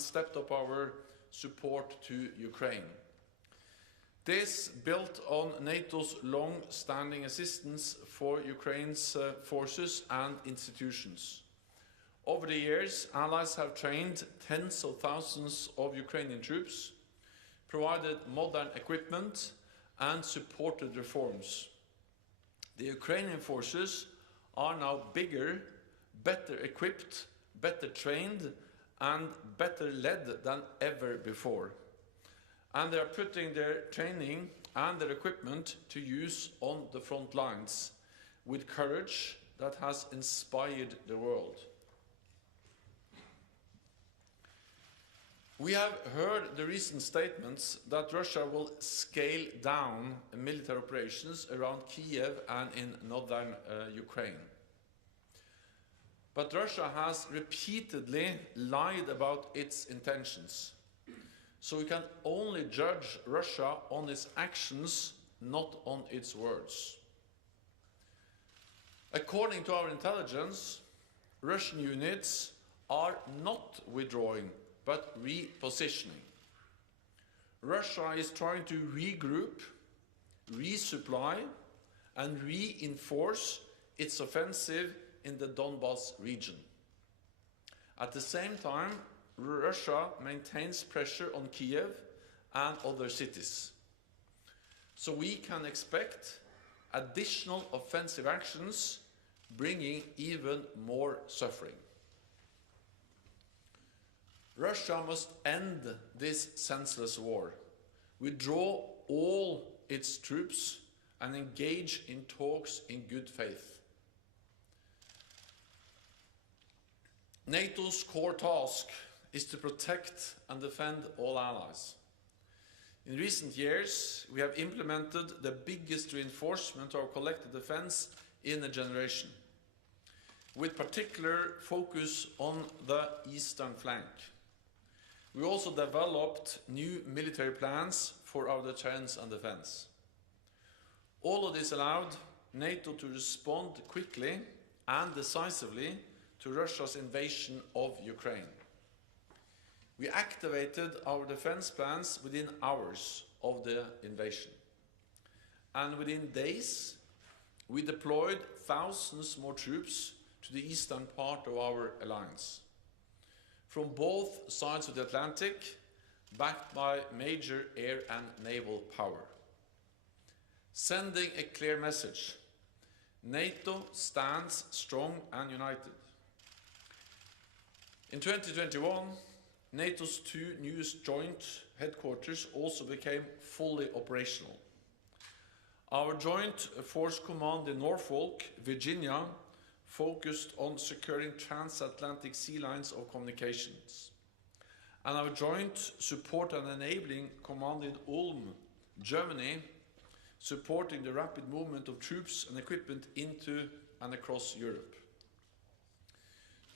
and stepped up our support to Ukraine. This built on NATO's long-standing assistance for Ukraine's forces and institutions. Over the years, allies have trained tens of thousands of Ukrainian troops, provided modern equipment, and supported reforms. The Ukrainian forces are now bigger, better equipped, better trained, and better led than ever before. And they are putting their training and their equipment to use on the front lines with courage that has inspired the world. We have heard the recent statements that Russia will scale down military operations around Kiev and in northern Ukraine. But Russia has repeatedly lied about its intentions. So we can only judge Russia on its actions, not on its words. According to our intelligence, Russian units are not withdrawing, but repositioning. Russia is trying to regroup, resupply, and reinforce its offensive in the Donbas region. At the same time, Russia maintains pressure on Kiev and other cities. So we can expect additional offensive actions bringing even more suffering. Russia must end this senseless war, withdraw all its troops, and engage in talks in good faith. NATO's core task is to protect and defend all allies. In recent years, we have implemented the biggest reinforcement of our collective defense in a generation, with particular focus on the eastern flank. We also developed new military plans for our deterrence and defense. All of this allowed NATO to respond quickly and decisively to Russia's invasion of Ukraine. We activated our defense plans within hours of the invasion. And within days, we deployed thousands more troops to the eastern part of our alliance. From both sides of the Atlantic, backed by major air and naval power. Sending a clear message: NATO stands strong and united. In 2021, NATO's two newest joint headquarters also became fully operational. Our Joint Force Command in Norfolk, Virginia, focused on securing transatlantic sea lines of communications. And our Joint Support and Enabling Command in Ulm, Germany, supporting the rapid movement of troops and equipment into and across Europe.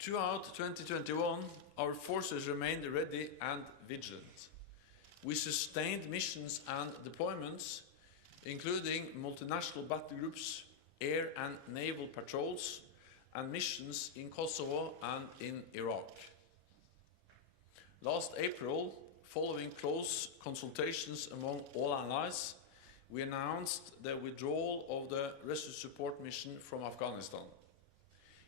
Throughout 2021, our forces remained ready and vigilant. We sustained missions and deployments, including multinational battle groups, air and naval patrols, and missions in Kosovo and in Iraq. Last April, following close consultations among all allies, we announced the withdrawal of the rescue support mission from Afghanistan.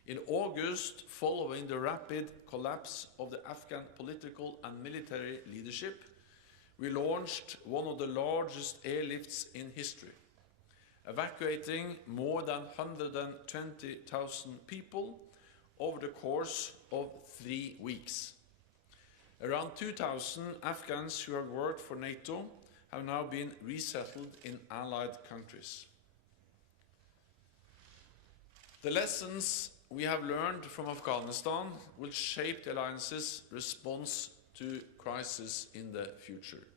In August, following the rapid collapse of the Afghan political and military leadership, we launched one of the largest airlifts in history, evacuating more than 120,000 people over the course of 3 weeks. Around 2,000 Afghans who have worked for NATO have now been resettled in allied countries. The lessons we have learned from Afghanistan will shape the alliance's response to crisis in the future.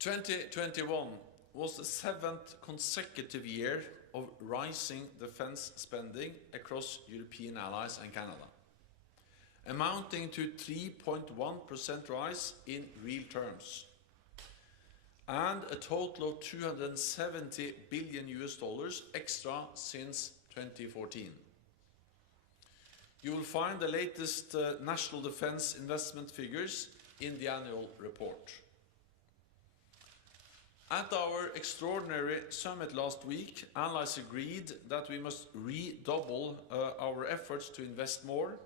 2021 was the 7th consecutive year of rising defense spending across European allies and Canada, amounting to 3.1% rise in real terms, and a total of $270 billion extra since 2014. You will find the latest national defense investment figures in the annual report. At our extraordinary summit last week, allies agreed that we must redouble our efforts to invest more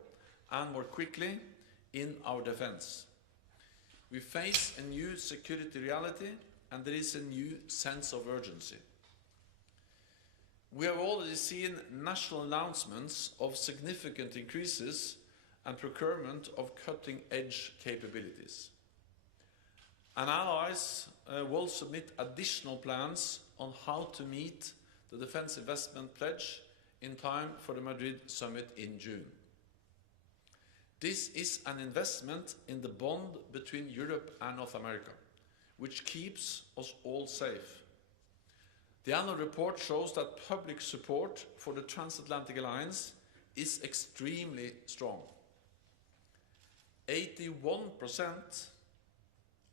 and more quickly in our defense. We face a new security reality, and there is a new sense of urgency. We have already seen national announcements of significant increases and procurement of cutting-edge capabilities. And allies will submit additional plans on how to meet the defense investment pledge in time for the Madrid summit in June. This is an investment in the bond between Europe and North America, which keeps us all safe. The annual report shows that public support for the transatlantic alliance is extremely strong. 81%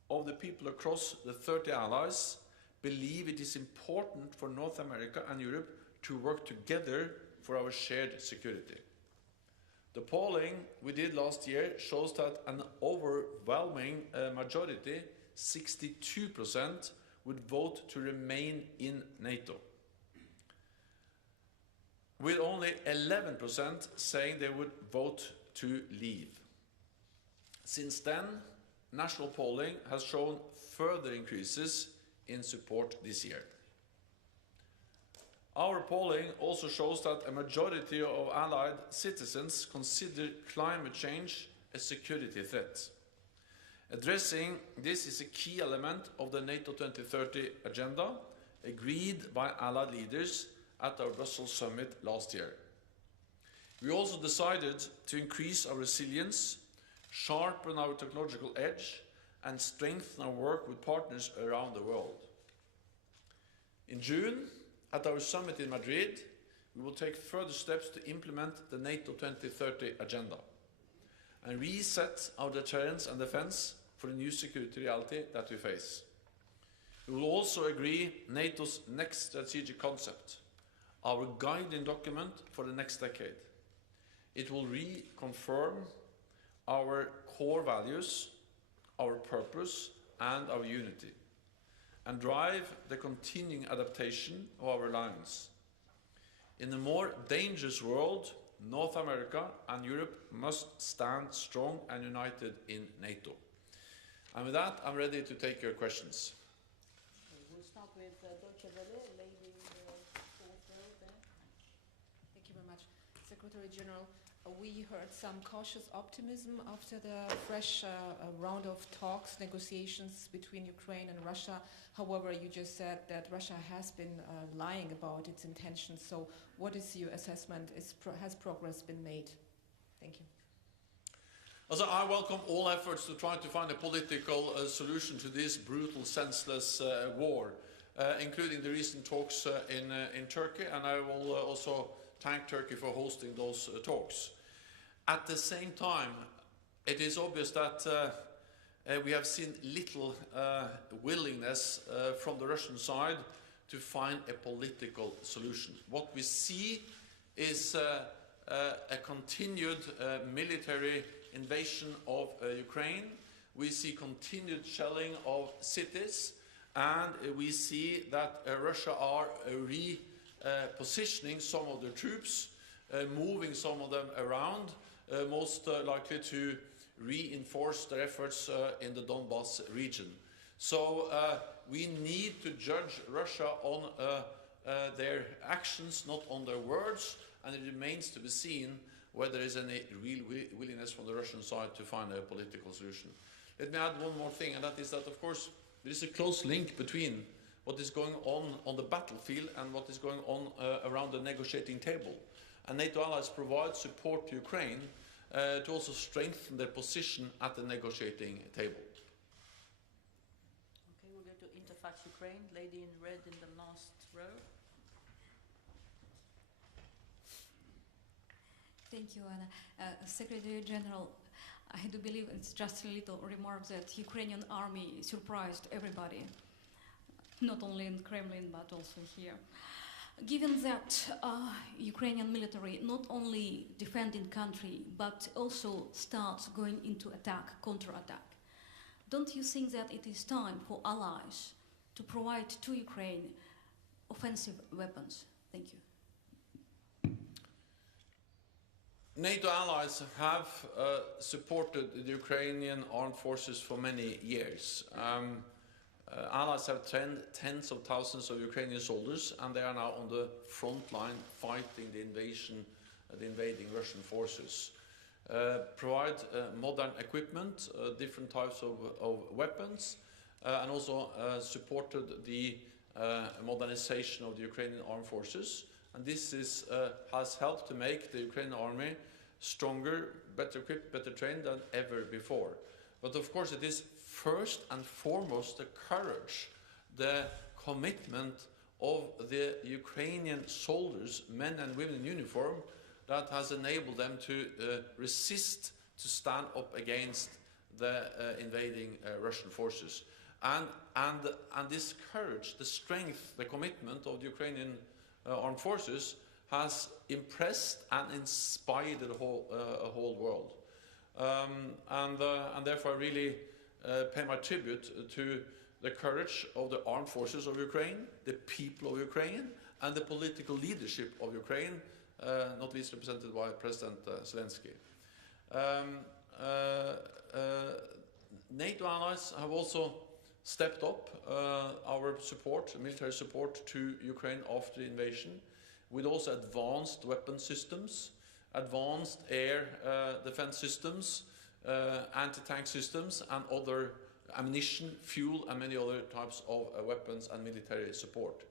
of the people across the 30 allies believe it is important for North America and Europe to work together for our shared security. The polling we did last year shows that an overwhelming majority, 62%, would vote to remain in NATO, with only 11% saying they would vote to leave. Since then, national polling has shown further increases in support this year. Our polling also shows that a majority of allied citizens consider climate change a security threat. Addressing this is a key element of the NATO 2030 agenda, agreed by allied leaders at our Brussels summit last year. We also decided to increase our resilience, sharpen our technological edge, and strengthen our work with partners around the world. In June, at our summit in Madrid, we will take further steps to implement the NATO 2030 agenda and reset our deterrence and defense for the new security reality that we face. We will also agree NATO's next strategic concept, our guiding document for the next decade. It will reconfirm our core values, our purpose, and our unity, and drive the continuing adaptation of our alliance. In a more dangerous world, North America and Europe must stand strong and united in NATO. And with that, I'm ready to take your questions. We'll start with Deutsche Welle, lady in the fourth row there. Thank you very much. Secretary General, we heard some cautious optimism after the fresh round of talks, negotiations between Ukraine and Russia. However, you just said that Russia has been lying about its intentions. So what is your assessment? Has progress been made? Thank you. Also, I welcome all efforts to try to find a political solution to this brutal, senseless war, including the recent talks in Turkey, and I will also thank Turkey for hosting those talks. At the same time, it is obvious that we have seen little willingness from the Russian side to find a political solution. What we see is a continued military invasion of Ukraine. We see continued shelling of cities, and we see that Russia are repositioning some of their troops, moving some of them around, most likely to reinforce their efforts in the Donbas region. So we need to judge Russia on their actions, not on their words, and it remains to be seen whether there is any real willingness from the Russian side to find a political solution. Let me add one more thing, and that is that, of course, there is a close link between what is going on the battlefield and what is going on around the negotiating table. And NATO allies provide support to Ukraine to also strengthen their position at the negotiating table. Okay, we'll go to Interfax Ukraine, lady in red in the last row. Thank you, Anna. Secretary General, I do believe it's just a little remark that Ukrainian army surprised everybody, not only in Kremlin, but also here. Given that Ukrainian military not only defending country but also starts going into attack, counter-attack, don't you think that it is time for allies to provide to Ukraine offensive weapons? Thank you. NATO allies have supported the Ukrainian armed forces for many years. Allies have trained tens of thousands of Ukrainian soldiers, and they are now on the front line fighting the invading Russian forces. Provide modern equipment, different types of weapons, and also supported the modernization of the Ukrainian armed forces. And this has helped to make the Ukrainian army stronger, better equipped, better trained than ever before. But of course it is first and foremost the courage, the commitment of the Ukrainian soldiers, men and women in uniform, that has enabled them to resist, to stand up against the invading Russian forces. And this courage, the strength, the commitment of the Ukrainian armed forces has impressed and inspired the whole world. And therefore I really pay my tribute to the courage of the armed forces of Ukraine, the people of Ukraine, and the political leadership of Ukraine, not least represented by President Zelensky. NATO allies have also stepped up our support, military support to Ukraine after the invasion, with also advanced weapon systems, advanced air defense systems, anti-tank systems, and other ammunition, fuel, and many other types of weapons and military support.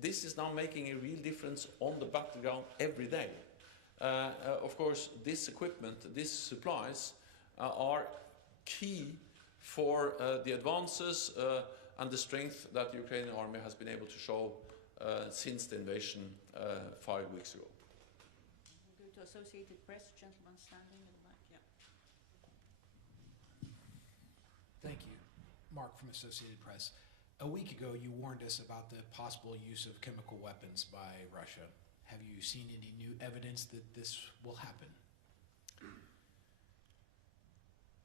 This is now making a real difference on the battleground every day. Of course, this equipment, these supplies are key for the advances and the strength that the Ukrainian army has been able to show since the invasion 5 weeks ago. We'll go to Associated Press, gentleman standing in the back. Yeah. Thank you. Mark from Associated Press. A week ago, you warned us about the possible use of chemical weapons by Russia. Have you seen any new evidence that this will happen?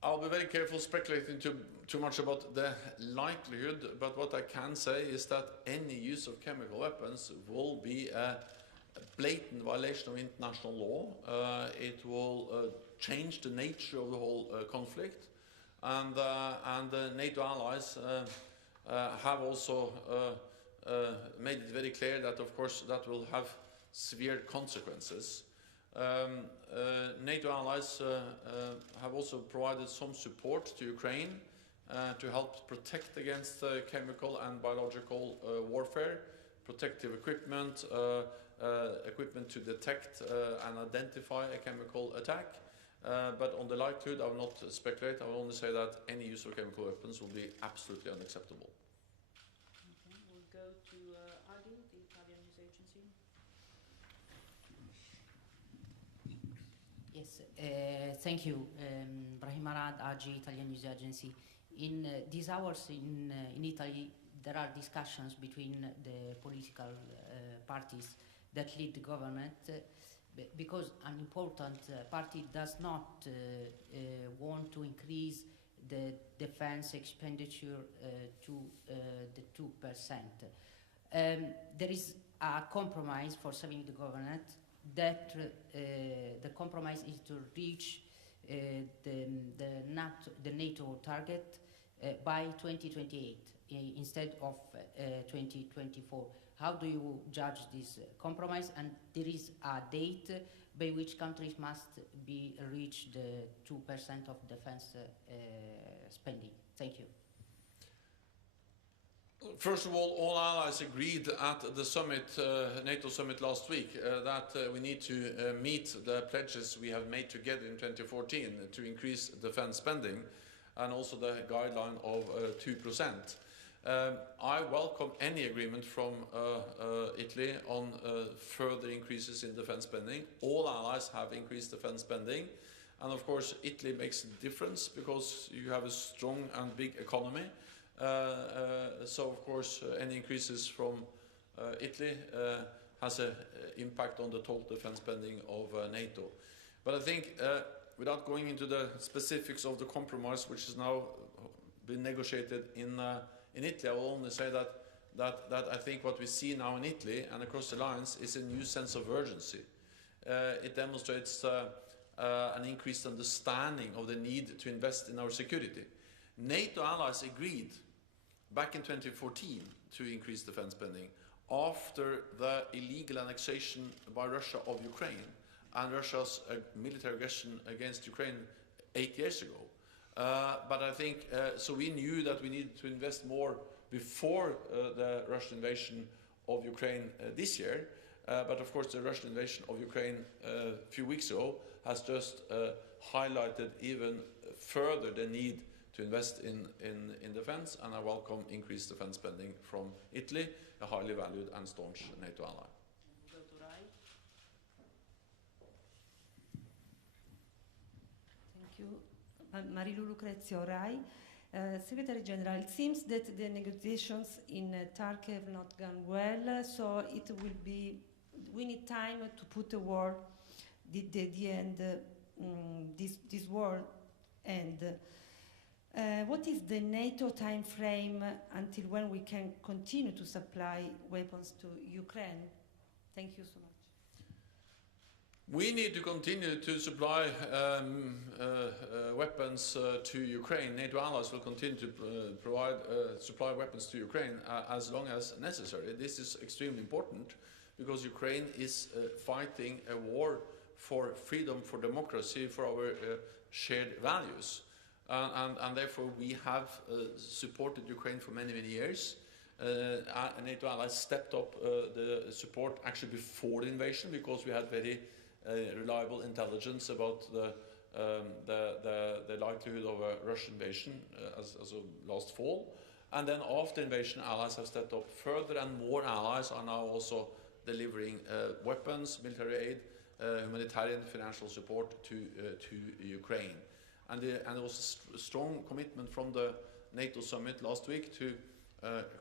I'll be very careful speculating too much about the likelihood, but what I can say is that any use of chemical weapons will be a blatant violation of international law. It will change the nature of the whole conflict, and the NATO allies have also made it very clear that, of course, that will have severe consequences. NATO allies have also provided some support to Ukraine to help protect against chemical and biological warfare, protective equipment, equipment to detect and identify a chemical attack. But on the likelihood, I will not speculate. I will only say that any use of chemical weapons will be absolutely unacceptable. Okay, we'll go to Adi, the Italian news agency. Yes, thank you. Brahim Arad, AG, Italian News Agency. In these hours in Italy, there are discussions between the political parties that lead the government because an important party does not want to increase the defense expenditure to the 2%. There is a compromise for saving the government that the compromise is to reach the NATO target by 2028 instead of 2024. How do you judge this compromise? And there is a date by which countries must be reach the 2% of defense spending. Thank you. First of all allies agreed at the summit, NATO summit last week, that we need to meet the pledges we have made together in 2014 to increase defense spending, and also the guideline of 2%. I welcome any agreement from Italy on further increases in defense spending. All allies have increased defense spending, and of course Italy makes a difference because you have a strong and big economy. So of course any increases from Italy has an impact on the total defense spending of NATO. But I think, without going into the specifics of the compromise, which has now been negotiated in Italy, I will only say that I think what we see now in Italy and across the alliance is a new sense of urgency. It demonstrates an increased understanding of the need to invest in our security. NATO allies agreed back in 2014 to increase defense spending after the illegal annexation by Russia of Ukraine and Russia's military aggression against Ukraine 8 years ago. But I think, so we knew that we needed to invest more before the Russian invasion of Ukraine this year. But of course the Russian invasion of Ukraine a few weeks ago has just highlighted even further the need to invest in defense, and I welcome increased defense spending from Italy, a highly valued and staunch NATO ally. We'll go to Rai. Thank you. Marilu Lucrezio, Rai. Secretary General, it seems that the negotiations in Turkey have not gone well, so it will be, we need time to put a war, the end, this war end. What is the NATO time frame until when we can continue to supply weapons to Ukraine? Thank you so much. We need to continue to supply weapons to Ukraine. NATO allies will continue to supply weapons to Ukraine as long as necessary. This is extremely important because Ukraine is fighting a war for freedom, for democracy, for our shared values. And therefore we have supported Ukraine for many, many years. NATO allies stepped up the support actually before the invasion because we had very reliable intelligence about the likelihood of a Russian invasion as of last fall. And then after invasion, allies have stepped up further, and more allies are now also delivering weapons, military aid, humanitarian financial support to Ukraine. And there was a strong commitment from the NATO summit last week to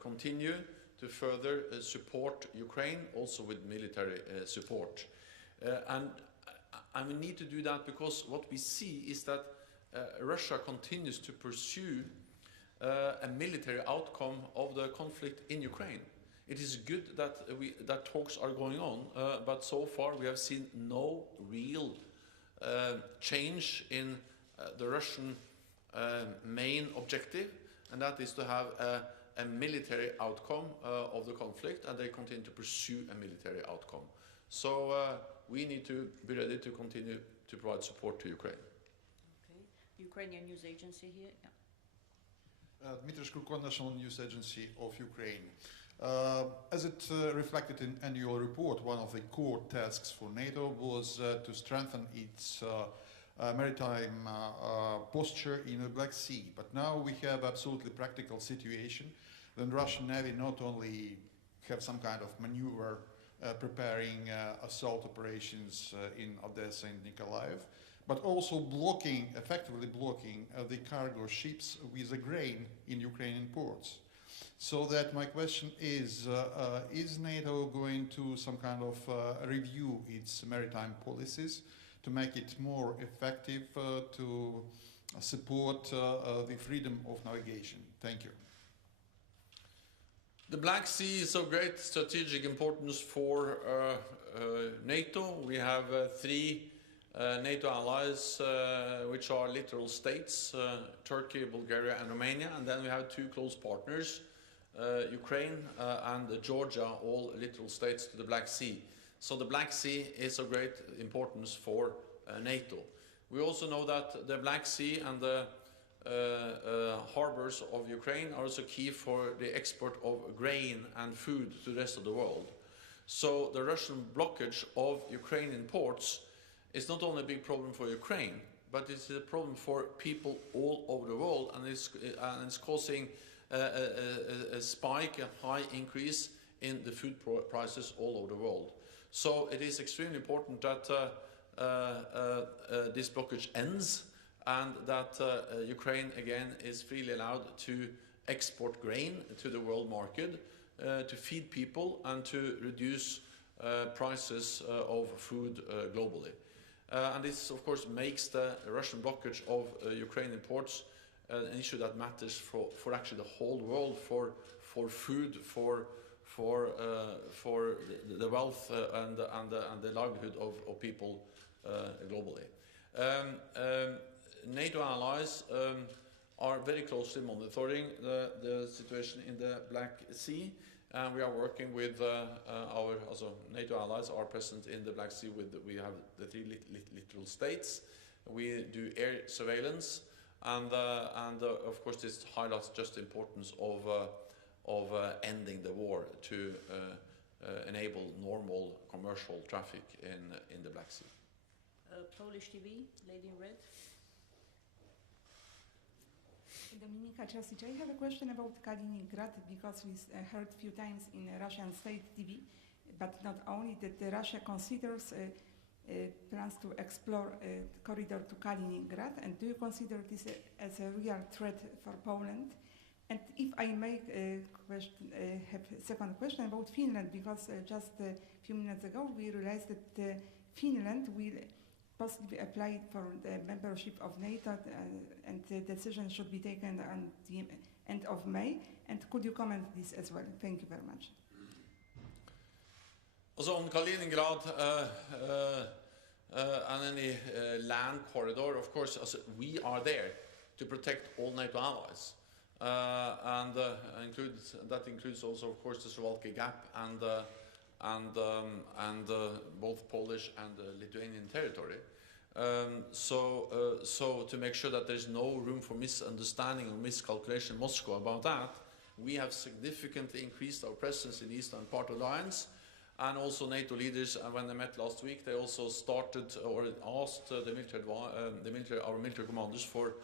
continue to further support Ukraine, also with military support. And we need to do that because what we see is that Russia continues to pursue a military outcome of the conflict in Ukraine. It is good that talks are going on, but so far we have seen no real change in the Russian main objective, and that is to have a military outcome of the conflict, and they continue to pursue a military outcome. So we need to be ready to continue to provide support to Ukraine. Okay. Ukrainian News Agency here. Yeah. Dmitry Shkurko, National News Agency of Ukraine. As it reflected in annual report, one of the core tasks for NATO was to strengthen its maritime posture in the Black Sea. But now we have absolutely practical situation when Russian Navy not only have some kind of maneuver preparing assault operations in Odessa and Nikolaev, but also effectively blocking the cargo ships with the grain in Ukrainian ports. So that my question is NATO going to some kind of review its maritime policies to make it more effective to support the freedom of navigation? Thank you. The Black Sea is of great strategic importance for NATO. We have three NATO allies which are littoral states, Turkey, Bulgaria and Romania, and then we have two close partners, Ukraine and Georgia, all littoral states to the Black Sea. So the Black Sea is of great importance for NATO. We also know that the Black Sea and the harbors of Ukraine are also key for the export of grain and food to the rest of the world. So the Russian blockage of Ukrainian ports is not only a big problem for Ukraine, but it's a problem for people all over the world, and it's causing a spike, a high increase in the food prices all over the world. So it is extremely important that this blockage ends, and that Ukraine again is freely allowed to export grain to the world market, to feed people and to reduce prices of food globally. And this, of course, makes the Russian blockage of Ukrainian ports an issue that matters for actually the whole world, for food, for the wealth and the livelihood of people globally. NATO allies are very closely monitoring the situation in the Black Sea, and we are working with our NATO allies are present in the Black Sea. We have the 3 littoral states. We do air surveillance, and of course this highlights just the importance of ending the war to enable normal commercial traffic in the Black Sea. Polish TV, lady in red. Dominika Czasic, I have a question about Kaliningrad, because we heard a few times in Russian state TV, but not only, that Russia considers plans to explore a corridor to Kaliningrad, and do you consider this as a real threat for Poland? And if I may have a second question about Finland, because just a few minutes ago we realized that Finland will possibly apply for the membership of NATO, and the decision should be taken at the end of May. And could you comment this as well? Thank you very much. Also on Kaliningrad and any land corridor, of course, we are there to protect all NATO allies. That includes also, of course, the Suwalki Gap and both Polish and Lithuanian territory. So to make sure that there's no room for misunderstanding or miscalculation in Moscow about that, we have significantly increased our presence in the eastern part of the alliance. And also NATO leaders, when they met last week, they also started or asked our military commanders for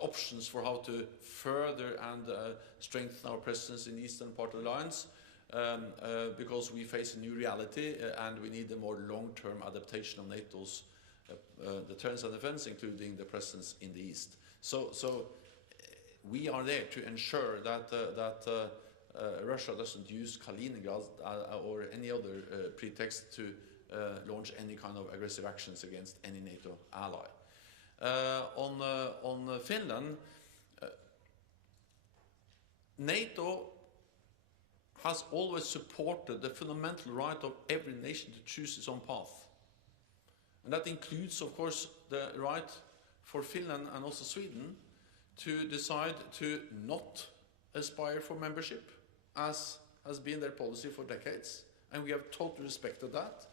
options for how to further and strengthen our presence in the eastern part of the alliance, because we face a new reality and we need a more long-term adaptation of NATO's deterrence and defense, including the presence in the east. So we are there to ensure that Russia doesn't use Kaliningrad or any other pretext to launch any kind of aggressive actions against any NATO ally. On Finland, NATO has always supported the fundamental right of every nation to choose its own path. And that includes, of course, the right for Finland and also Sweden to decide to not aspire for membership, as has been their policy for decades. And we have totally respected that.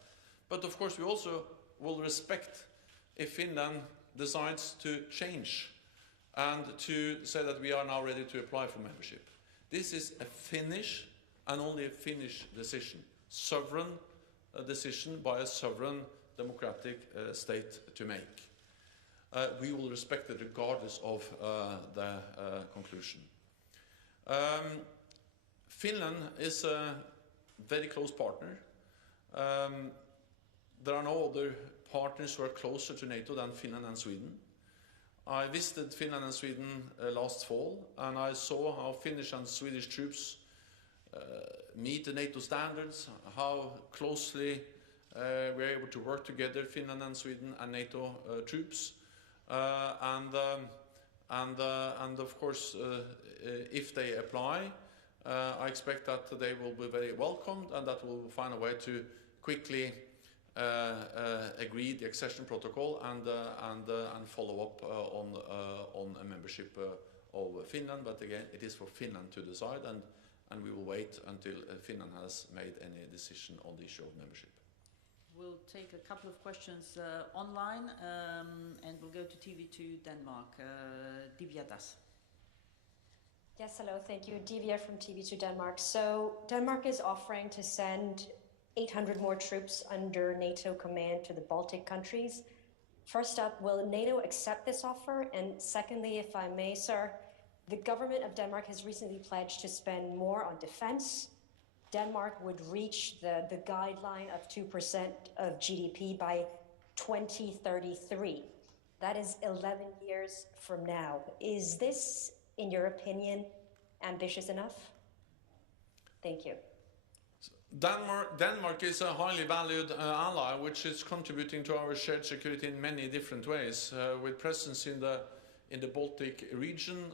But of course, we also will respect if Finland decides to change and to say that we are now ready to apply for membership. This is a Finnish and only a Finnish decision, sovereign decision by a sovereign democratic state to make. We will respect it regardless of the conclusion. Finland is a very close partner. There are no other partners who are closer to NATO than Finland and Sweden. I visited Finland and Sweden last fall, and I saw how Finnish and Swedish troops meet the NATO standards, how closely we're able to work together, Finland and Sweden and NATO troops. And of course, if they apply, I expect that they will be very welcomed and that we'll find a way to quickly agree the accession protocol and follow up on a membership of Finland. But again, it is for Finland to decide, and we will wait until Finland has made any decision on the issue of membership. We'll take a couple of questions online, and we'll go to TV2 Denmark. Divya Das. Yes, hello, thank you. Divya from TV2 Denmark. So Denmark is offering to send 800 more troops under NATO command to the Baltic countries. First up, will NATO accept this offer? And secondly, if I may, sir, the government of Denmark has recently pledged to spend more on defense. Denmark would reach the guideline of 2% of GDP by 2033. That is 11 years from now. Is this, in your opinion, ambitious enough? Thank you. Denmark is a highly valued ally, which is contributing to our shared security in many different ways. With presence in the Baltic region,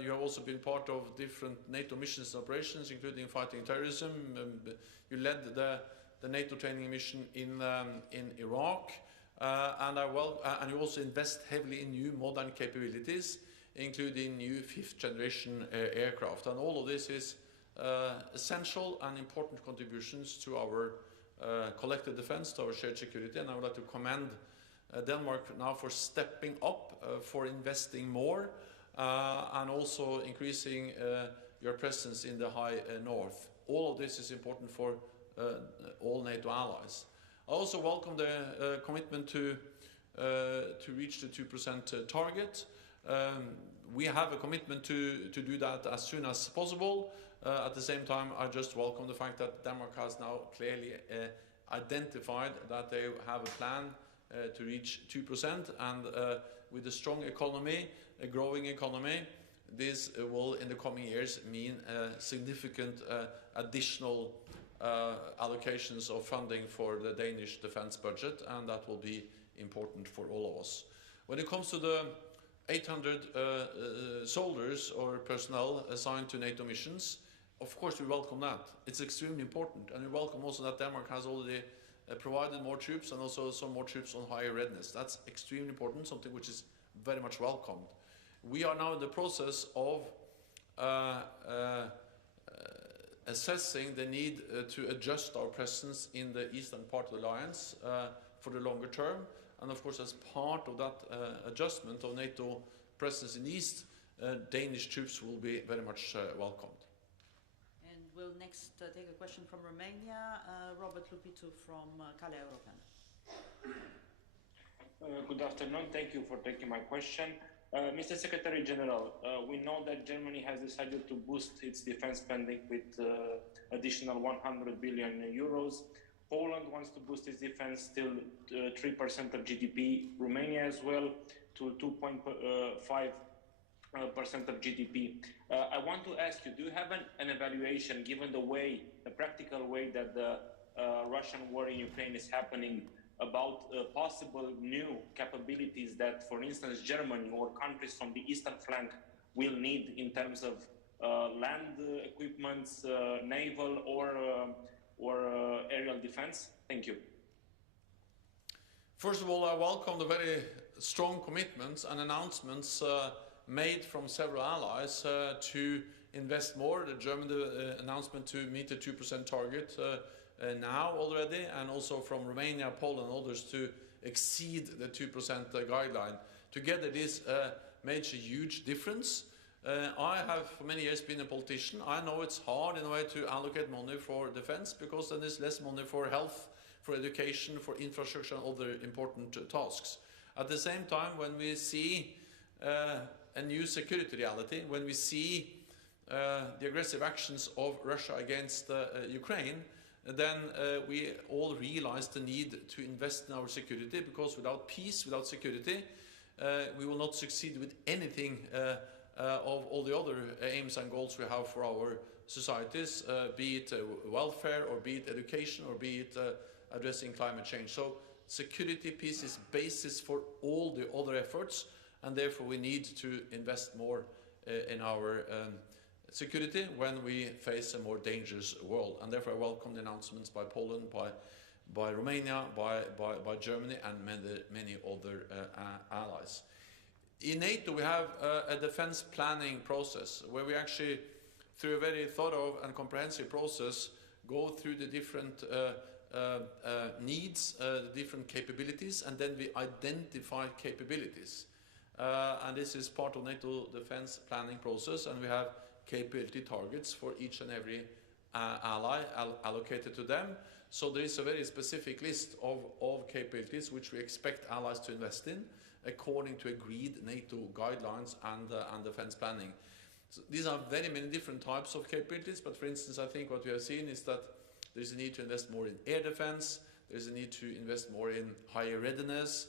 you have also been part of different NATO missions and operations, including fighting terrorism. You led the NATO training mission in Iraq, and you also invest heavily in new modern capabilities, including new fifth-generation aircraft. And all of this is essential and important contributions to our collective defense, to our shared security. And I would like to commend Denmark now for stepping up, for investing more, and also increasing your presence in the high north. All of this is important for all NATO allies. I also welcome the commitment to reach the 2% target. We have a commitment to do that as soon as possible. At the same time, I just welcome the fact that Denmark has now clearly identified that they have a plan to reach 2%, and with a strong economy, a growing economy, this will in the coming years mean significant additional allocations of funding for the Danish defense budget, and that will be important for all of us. When it comes to the 800 soldiers or personnel assigned to NATO missions, of course we welcome that. It's extremely important, and we welcome also that Denmark has already provided more troops and also some more troops on higher readiness. That's extremely important, something which is very much welcomed. We are now in the process of assessing the need to adjust our presence in the eastern part of the alliance for the longer term. And of course, as part of that adjustment of NATO presence in the east, Danish troops will be very much welcomed. And we'll next take a question from Romania, Robert Lupitu from Calea Europeană. Good afternoon. Thank you for taking my question. Mr. Secretary General, we know that Germany has decided to boost its defense spending with additional 100 billion euros. Poland wants to boost its defense still 3% of GDP, Romania as well to 2.5% of GDP. I want to ask you, do you have an evaluation, given the practical way that the Russian war in Ukraine is happening, about possible new capabilities that, for instance, Germany or countries from the eastern flank will need in terms of land equipments, naval or aerial defense? Thank you. First of all, I welcome the very strong commitments and announcements made from several allies to invest more. The German announcement to meet the 2% target now already, and also from Romania, Poland and others to exceed the 2% guideline. Together this makes a huge difference. I have for many years been a politician. I know it's hard in a way to allocate money for defense, because then there's less money for health, for education, for infrastructure and other important tasks. At the same time, when we see a new security reality, when we see the aggressive actions of Russia against Ukraine, then we all realize the need to invest in our security, because without peace, without security, we will not succeed with anything of all the other aims and goals we have for our societies, be it welfare, or be it education, or be it addressing climate change. So security, peace is basis for all the other efforts, and therefore we need to invest more in our security when we face a more dangerous world. And therefore I welcome the announcements by Poland, by Romania, by Germany and many other allies. In NATO we have a defense planning process where we actually, through a very thorough and comprehensive process, go through the different needs, the different capabilities, and then we identify capabilities. And this is part of NATO defense planning process, and we have capability targets for each and every ally allocated to them. So there is a very specific list of capabilities which we expect allies to invest in according to agreed NATO guidelines and defense planning. So these are very many different types of capabilities, but for instance, I think what we have seen is that there's a need to invest more in air defense, there's a need to invest more in higher readiness,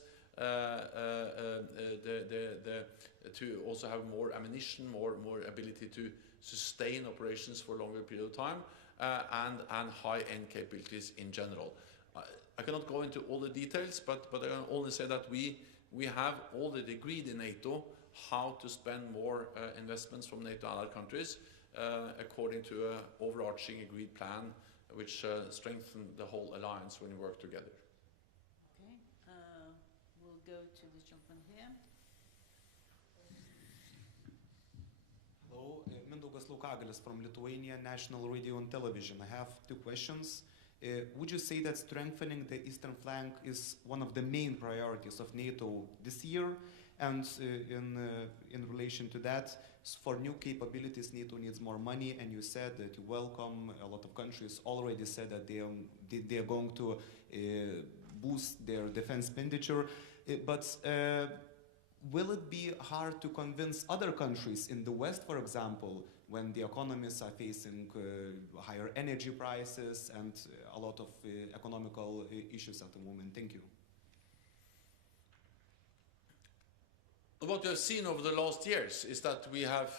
to also have more ammunition, more ability to sustain operations for a longer period of time. and high-end capabilities in general. I cannot go into all the details, but I can only say that we have already agreed in NATO how to spend more investments from NATO allied countries according to an overarching agreed plan which strengthen the whole alliance when we work together. Okay, we'll go to this gentleman here. Hello, Mindaugas Laukagalis from Lithuania National Radio and Television. I have two questions. Would you say that strengthening the eastern flank is one of the main priorities of NATO this year? And in relation to that, for new capabilities, NATO needs more money, and you said that you welcome, a lot of countries already said that they are going to boost their defense expenditure, but will it be hard to convince other countries in the West, for example, when the economies are facing higher energy prices and a lot of economical issues at the moment? Thank you. What we have seen over the last years is that we have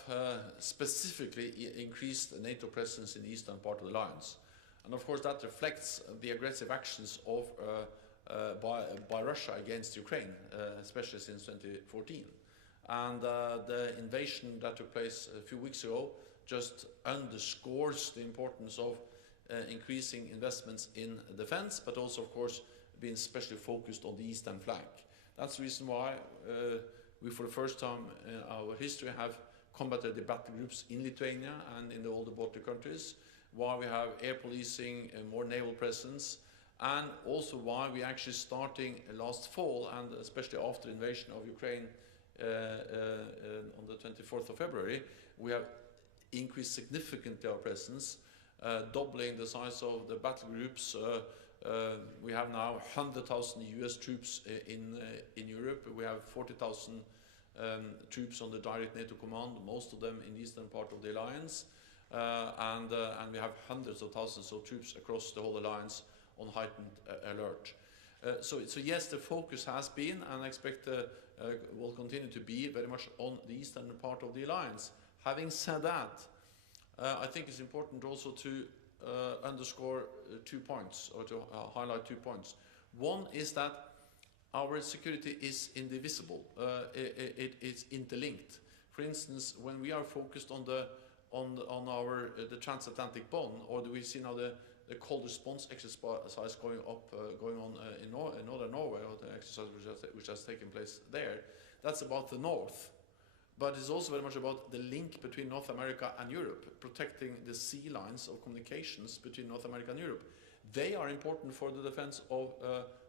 specifically increased the NATO presence in the eastern part of the alliance. And of course that reflects the aggressive actions of, by Russia against Ukraine, especially since 2014. And the invasion that took place a few weeks ago just underscores the importance of increasing investments in defense, but also, of course, being especially focused on the eastern flank. That's the reason why we, for the first time in our history, have combated the battle groups in Lithuania and in all the Baltic countries, why we have air policing and more naval presence, and also why we actually starting last fall, and especially after the invasion of Ukraine on the 24th of February, we have increased significantly our presence, doubling the size of the battle groups. We have now 100,000 US troops in Europe. We have 40,000 troops on the direct NATO command, most of them in the eastern part of the alliance, and we have hundreds of thousands of troops across the whole alliance on heightened alert. So yes, the focus has been, and I expect will continue to be, very much on the eastern part of the alliance. Having said that, I think it's important also to underscore 2 points, or to highlight 2 points. One is that our security is indivisible. It is interlinked. For instance, when we are focused on the transatlantic bond, or do we see now the cold response exercise going on in northern Norway, or the exercise which has taken place there, that's about the north. But it's also very much about the link between North America and Europe, protecting the sea lines of communications between North America and Europe. They are important for the defense of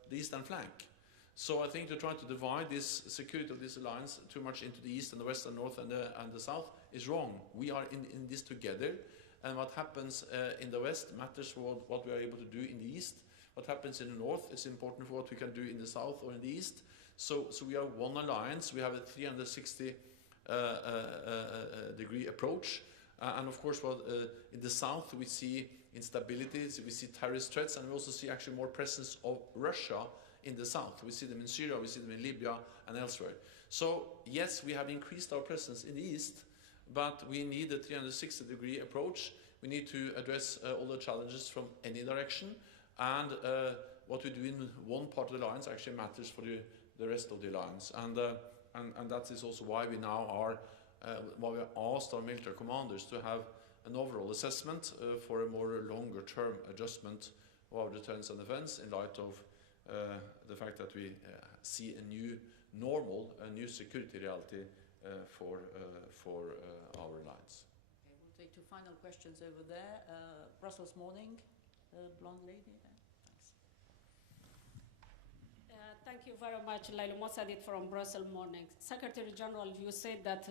the eastern flank. So I think to try to divide this security of this alliance too much into the east and the west and north and the south is wrong. We are in this together, and what happens in the west matters for what we are able to do in the east. What happens in the north is important for what we can do in the south or in the east. So we are one alliance. We have a 360 degree approach, and of course in the south we see instabilities, we see terrorist threats, and we also see actually more presence of Russia in the south. We see them in Syria, we see them in Libya and elsewhere. So yes, we have increased our presence in the east, but we need a 360 degree approach. We need to address all the challenges from any direction, and what we do in one part of the alliance actually matters for the rest of the alliance. And that is also why we now are, why we asked our military commanders to have an overall assessment for a more longer-term adjustment of our deterrence and defense in light of the fact that we see a new normal, a new security reality for our alliance. Okay, we'll take 2 final questions over there. Brussels Morning, blonde lady there. Thank you very much, Laila Mossadegh from Brussels Morning. Secretary General, you said that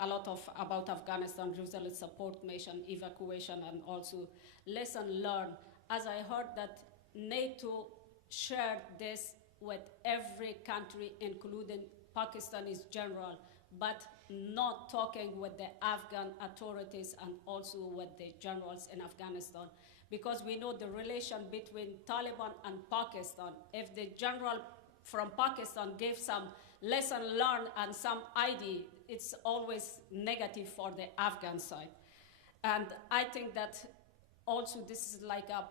a lot about Afghanistan, usually support mission, evacuation, and also lesson learned. As I heard that NATO shared this with every country, including Pakistanis general, but not talking with the Afghan authorities and also with the generals in Afghanistan. Because we know the relation between Taliban and Pakistan. If the general from Pakistan gave some lesson learned and some idea, it's always negative for the Afghan side. And I think that also this is like a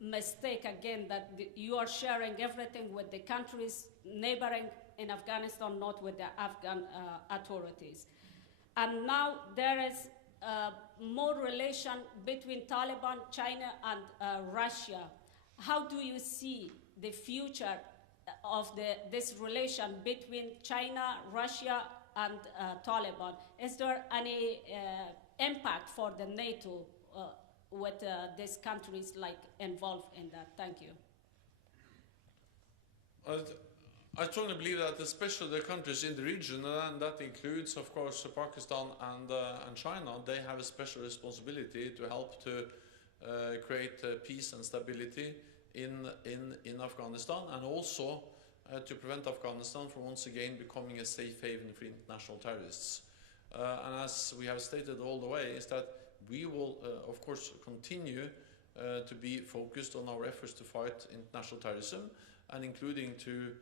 mistake again, that you are sharing everything with the countries neighboring in Afghanistan, not with the Afghan authorities. And now there is more relation between Taliban, China, and Russia. How do you see the future of this relation between China, Russia, and Taliban? Is there any impact for the NATO with these countries like involved in that? Thank you. I strongly believe that especially the countries in the region, and that includes, of course, Pakistan and China, they have a special responsibility to help to create peace and stability in Afghanistan, and also to prevent Afghanistan from once again becoming a safe haven for international terrorists. And as we have stated all the way, is that we will, of course, continue to be focused on our efforts to fight international terrorism, and including to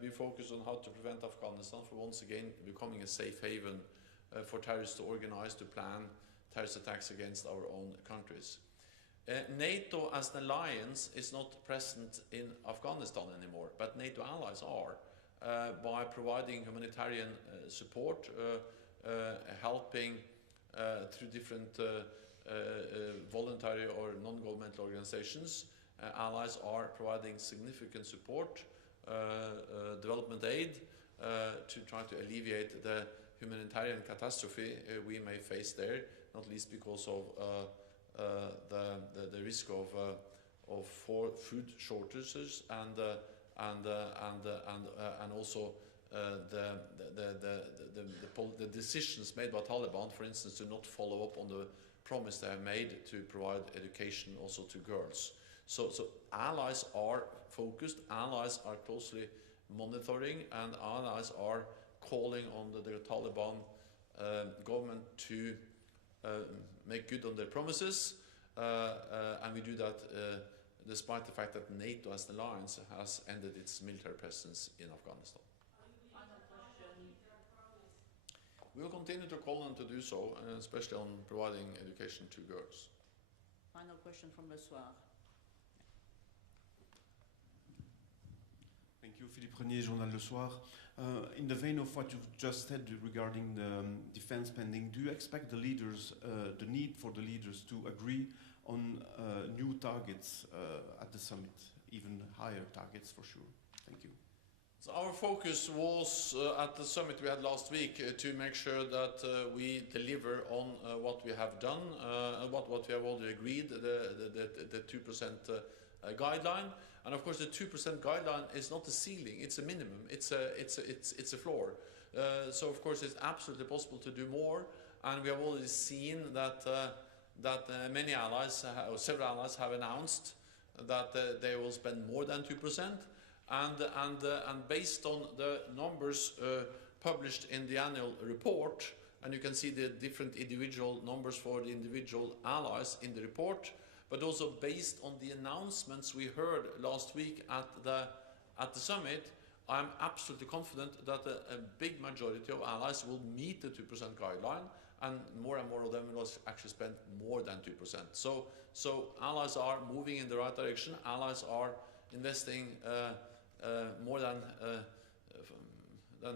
be focused on how to prevent Afghanistan from once again becoming a safe haven for terrorists to organize, to plan terrorist attacks against our own countries. NATO as an alliance is not present in Afghanistan anymore, but NATO allies are, by providing humanitarian support, helping through different voluntary or non-governmental organizations. Allies are providing significant support, development aid, to try to alleviate the humanitarian catastrophe we may face there, not least because of the risk of food shortages and also the decisions made by Taliban, for instance, to not follow up on the promise they have made to provide education also to girls. So allies are focused, allies are closely monitoring, and allies are calling on the Taliban government to make good on their promises, and we do that despite the fact that NATO as an alliance has ended its military presence in Afghanistan. We will continue to call on them to do so, especially on providing education to girls. Final question from Le Soir. Thank you, Philippe Renier, Journal Le Soir. In the vein of what you've just said regarding the defense spending, do you expect the leaders, the need for the leaders to agree on new targets at the summit, even higher targets for sure? Thank you. So our focus was at the summit we had last week to make sure that we deliver on what we have done, what we have already agreed, the 2% guideline. And of course, the 2% guideline is not a ceiling; it's a minimum. It's a floor. So of course, it's absolutely possible to do more. And we have already seen that many allies, or several allies, have announced that they will spend more than 2%. And based on the numbers published in the annual report, and you can see the different individual numbers for the individual allies in the report, but also based on the announcements we heard last week at the summit, I'm absolutely confident that a big majority of allies will meet the 2% guideline, and more of them will actually spend more than 2%. So allies are moving in the right direction. Allies are investing more than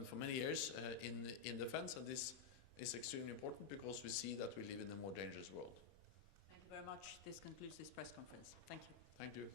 for many years in defense, and this is extremely important because we see that we live in a more dangerous world. Thank you very much. This concludes this press conference. Thank you. Thank you.